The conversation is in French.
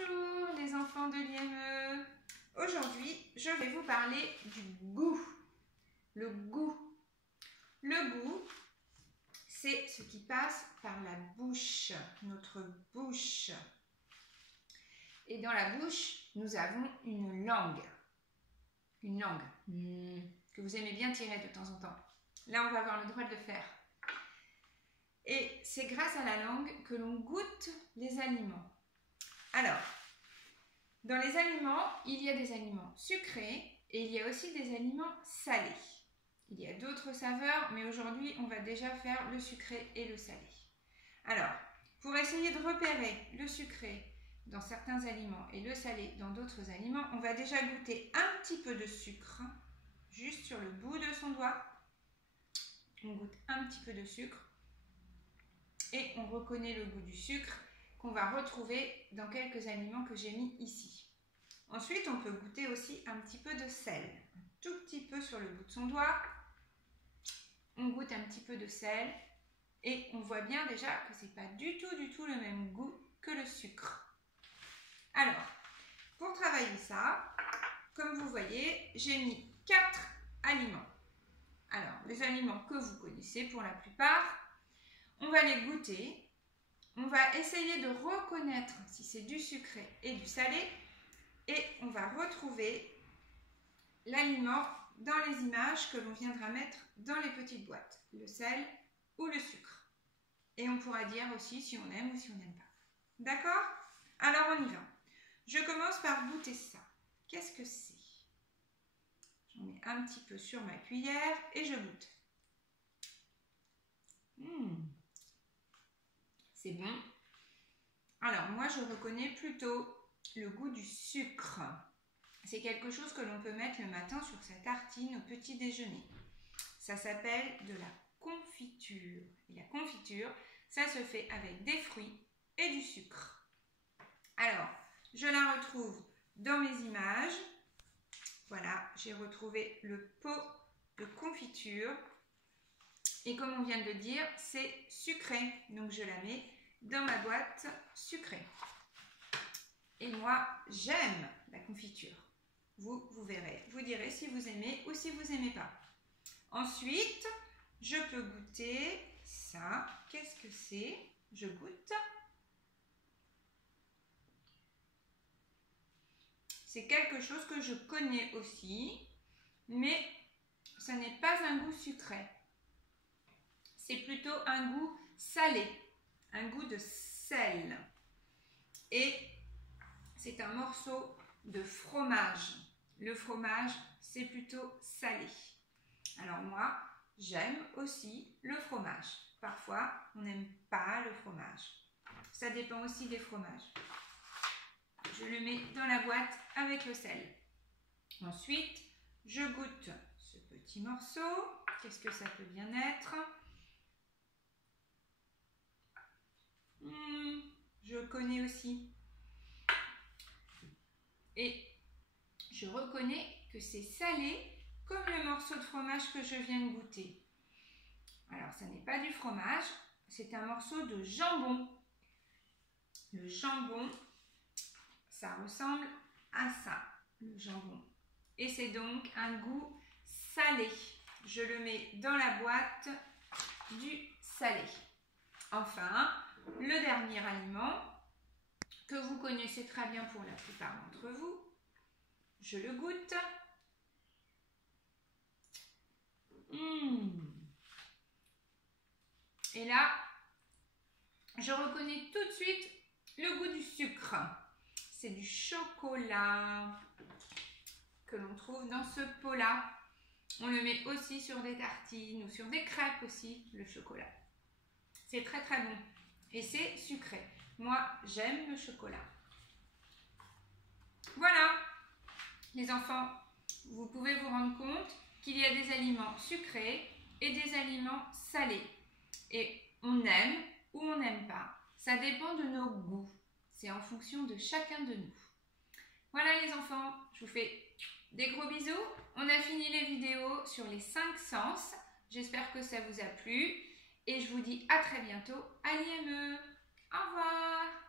Bonjour les enfants de l'IME. Aujourd'hui, je vais vous parler du goût. Le goût. Le goût, c'est ce qui passe par la bouche, notre bouche. Et dans la bouche, nous avons une langue. Une langue que vous aimez bien tirer de temps en temps. Là, on va avoir le droit de le faire. Et c'est grâce à la langue que l'on goûte les aliments. Alors, dans les aliments, il y a des aliments sucrés et il y a aussi des aliments salés. Il y a d'autres saveurs, mais aujourd'hui, on va déjà faire le sucré et le salé. Alors, pour essayer de repérer le sucré dans certains aliments et le salé dans d'autres aliments, on va déjà goûter un petit peu de sucre, juste sur le bout de son doigt. On goûte un petit peu de sucre et on reconnaît le goût du sucre qu'on va retrouver dans quelques aliments que j'ai mis ici. Ensuite, on peut goûter aussi un petit peu de sel, un tout petit peu sur le bout de son doigt. On goûte un petit peu de sel et on voit bien déjà que ce n'est pas du tout le même goût que le sucre. Alors, pour travailler ça, comme vous voyez, j'ai mis 4 aliments. Alors, les aliments que vous connaissez pour la plupart, on va les goûter. On va essayer de reconnaître si c'est du sucré et du salé et on va retrouver l'aliment dans les images que l'on viendra mettre dans les petites boîtes, le sel ou le sucre. Et on pourra dire aussi si on aime ou si on n'aime pas. D'accord? Alors on y va. Je commence par goûter ça. Qu'est-ce que c'est? J'en mets un petit peu sur ma cuillère et je goûte. C'est bon. Alors, moi, je reconnais plutôt le goût du sucre. C'est quelque chose que l'on peut mettre le matin sur sa tartine au petit déjeuner. Ça s'appelle de la confiture. Et la confiture, ça se fait avec des fruits et du sucre. Alors, je la retrouve dans mes images. Voilà, j'ai retrouvé le pot de confiture. Et comme on vient de le dire, c'est sucré. Donc, je la mets dans ma boîte sucrée. Et moi, j'aime la confiture. Vous verrez. Vous direz si vous aimez ou si vous n'aimez pas. Ensuite, je peux goûter ça. Qu'est-ce que c'est? Je goûte. C'est quelque chose que je connais aussi, mais ce n'est pas un goût sucré. C'est plutôt un goût salé, un goût de sel. Et c'est un morceau de fromage. Le fromage, c'est plutôt salé. Alors moi, j'aime aussi le fromage. Parfois, on n'aime pas le fromage. Ça dépend aussi des fromages. Je le mets dans la boîte avec le sel. Ensuite, je goûte ce petit morceau. Qu'est-ce que ça peut bien être? Je connais aussi. Et je reconnais que c'est salé comme le morceau de fromage que je viens de goûter. Alors, ça n'est pas du fromage, c'est un morceau de jambon. Le jambon, ça ressemble à ça, le jambon. Et c'est donc un goût salé. Je le mets dans la boîte du salé. Enfin, le dernier aliment que vous connaissez très bien pour la plupart d'entre vous, je le goûte. Et là, je reconnais tout de suite le goût du sucre. C'est du chocolat que l'on trouve dans ce pot-là. On le met aussi sur des tartines ou sur des crêpes aussi, le chocolat. C'est très très bon et c'est sucré. Moi, j'aime le chocolat. Voilà, les enfants, vous pouvez vous rendre compte qu'il y a des aliments sucrés et des aliments salés. Et on aime ou on n'aime pas. Ça dépend de nos goûts. C'est en fonction de chacun de nous. Voilà les enfants, je vous fais des gros bisous. On a fini les vidéos sur les 5 sens. J'espère que ça vous a plu. Et je vous dis à très bientôt à l'IME. Au revoir.